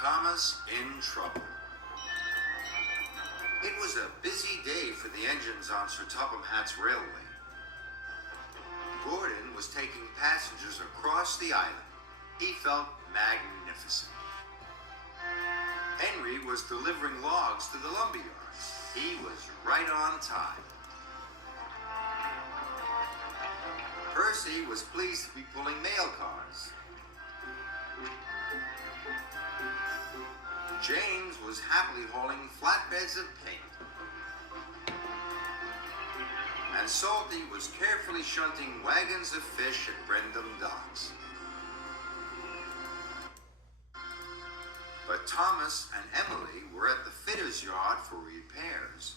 Thomas in trouble. It was a busy day for the engines on Sir Topham Hatt's railway. Gordon was taking passengers across the island. He felt magnificent. Henry was delivering logs to the lumberyards. He was right on time. Percy was pleased to be pulling mail cars. James was happily hauling flatbeds of paint. And Salty was carefully shunting wagons of fish at Brendam Docks. But Thomas and Emily were at the fitter's yard for repairs.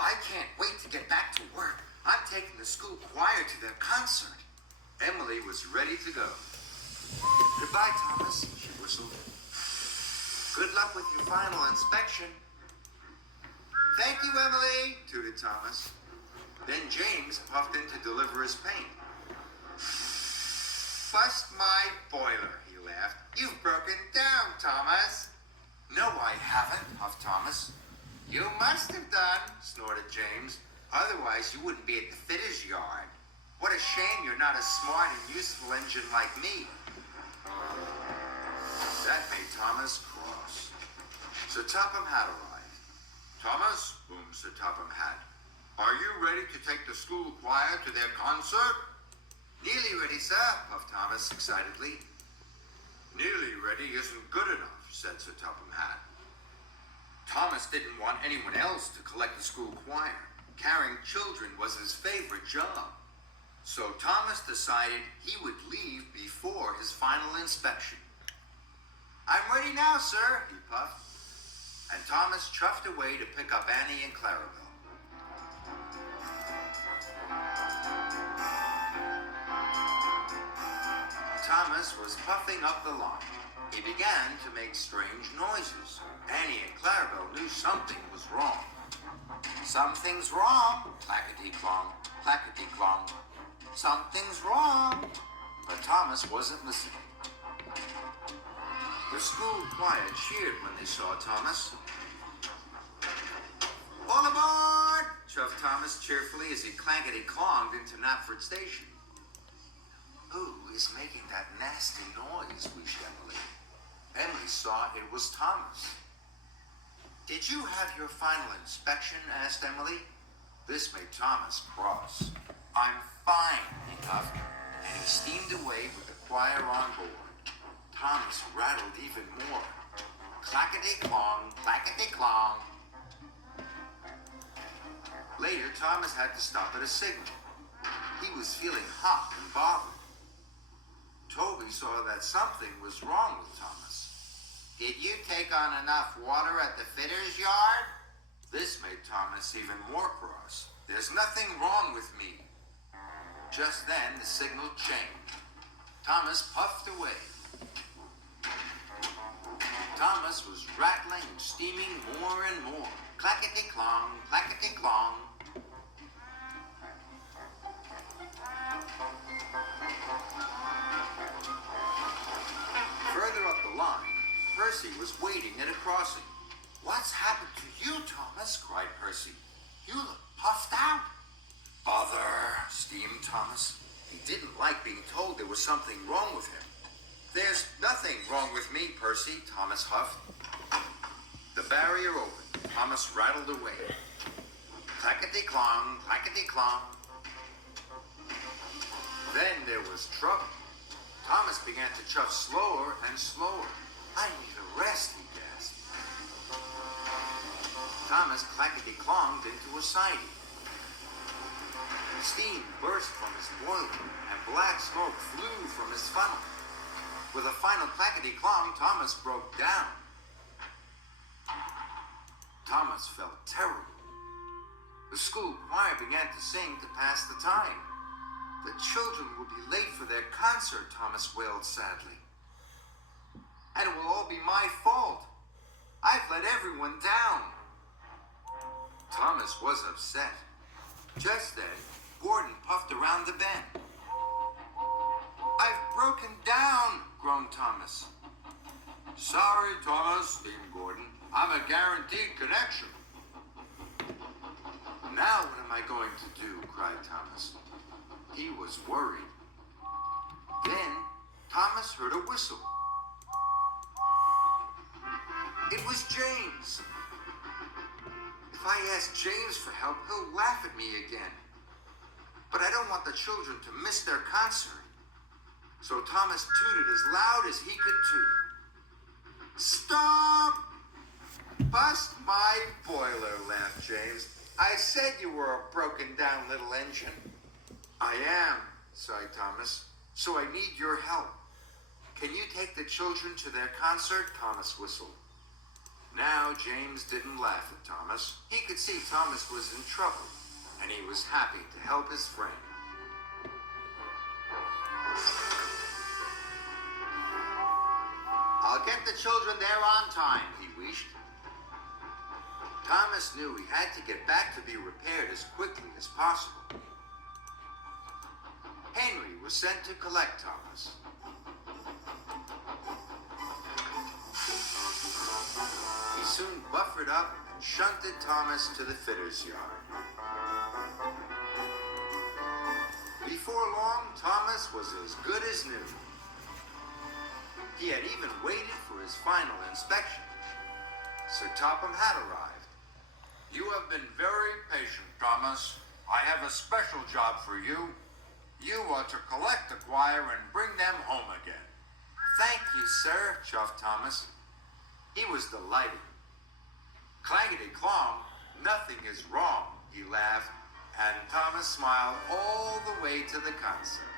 I can't wait to get back to work. I'm taking the school choir to their concert. Emily was ready to go. Goodbye, Thomas, she whistled. Good luck with your final inspection. Thank you, Emily, tooted Thomas. Then James puffed in to deliver his paint. Bust my boiler, he laughed. You've broken down, Thomas. No, I haven't, puffed Thomas. You must have done, snorted James. Otherwise, you wouldn't be at the fitter's yard. What a shame you're not a smart and useful engine like me. That made Thomas cross. Sir Topham Hatt arrived. Thomas, boomed Sir Topham Hatt, are you ready to take the school choir to their concert? Nearly ready, sir, puffed Thomas excitedly. Nearly ready isn't good enough, said Sir Topham Hatt. Thomas didn't want anyone else to collect the school choir. Carrying children was his favorite job. So Thomas decided he would leave before his final inspection. I'm ready now, sir, he puffed. And Thomas chuffed away to pick up Annie and Clarabel. Thomas was puffing up the line. He began to make strange noises. Annie and Clarabel knew something was wrong. Something's wrong, clackety-clong, clackety-clong. Something's wrong. But Thomas wasn't listening. The school choir cheered when they saw Thomas. All aboard! Chuffed Thomas cheerfully as he clankety-clonged into Knapford Station. Who is making that nasty noise? Wheezed Emily. Emily saw it was Thomas. Did you have your final inspection? Asked Emily. This made Thomas cross. I'm fine, he puffed, and he steamed away with the choir on board. Thomas rattled even more. Clackety-clong, clackety-clong. Later, Thomas had to stop at a signal. He was feeling hot and bothered. Toby saw that something was wrong with Thomas. Did you take on enough water at the fitter's yard? This made Thomas even more cross. There's nothing wrong with me. Just then, the signal changed. Thomas puffed away. Thomas was rattling and steaming more and more. Clackety-clong, clackety-clong. Further up the line, Percy was waiting at a crossing. What's happened to you, Thomas? Cried Percy. You look puffed out. Bother, steamed Thomas. He didn't like being told there was something wrong with him. There's nothing wrong with me, Percy, Thomas huffed. The barrier opened. Thomas rattled away. Clackety-clong, clackety-clong. Then there was trouble. Thomas began to chuff slower and slower. I need a rest, he gasped. Thomas clackety-clonged into a siding. Steam burst from his boiler, and black smoke flew from his funnel. With a final clackety-clong, Thomas broke down. Thomas felt terrible. The school choir began to sing to pass the time. The children will be late for their concert, Thomas wailed sadly. And it will all be my fault. I've let everyone down. Thomas was upset. Just then, Gordon puffed around the bend. I've broken down, groaned Thomas. Sorry, Thomas, beamed Gordon. I'm a guaranteed connection. Now what am I going to do? Cried Thomas. He was worried. Then Thomas heard a whistle. It was James. If I ask James for help, he'll laugh at me again. But I don't want the children to miss their concert. So Thomas tooted as loud as he could toot. Stop! Bust my boiler, laughed James. I said you were a broken-down little engine. I am, sighed Thomas, so I need your help. Can you take the children to their concert? Thomas whistled. Now James didn't laugh at Thomas. He could see Thomas was in trouble, and he was happy to help his friend. I'll get the children there on time, he wished. Thomas knew he had to get back to be repaired as quickly as possible. Henry was sent to collect Thomas. He soon buffered up and shunted Thomas to the fitter's yard. Before long, Thomas was as good as new. He had even waited for his final inspection. Sir Topham had arrived. You have been very patient, Thomas. I have a special job for you. You are to collect the choir and bring them home again. Thank you, sir, chuffed Thomas. He was delighted. Clangety-clong, nothing is wrong, he laughed, and Thomas smiled all the way to the concert.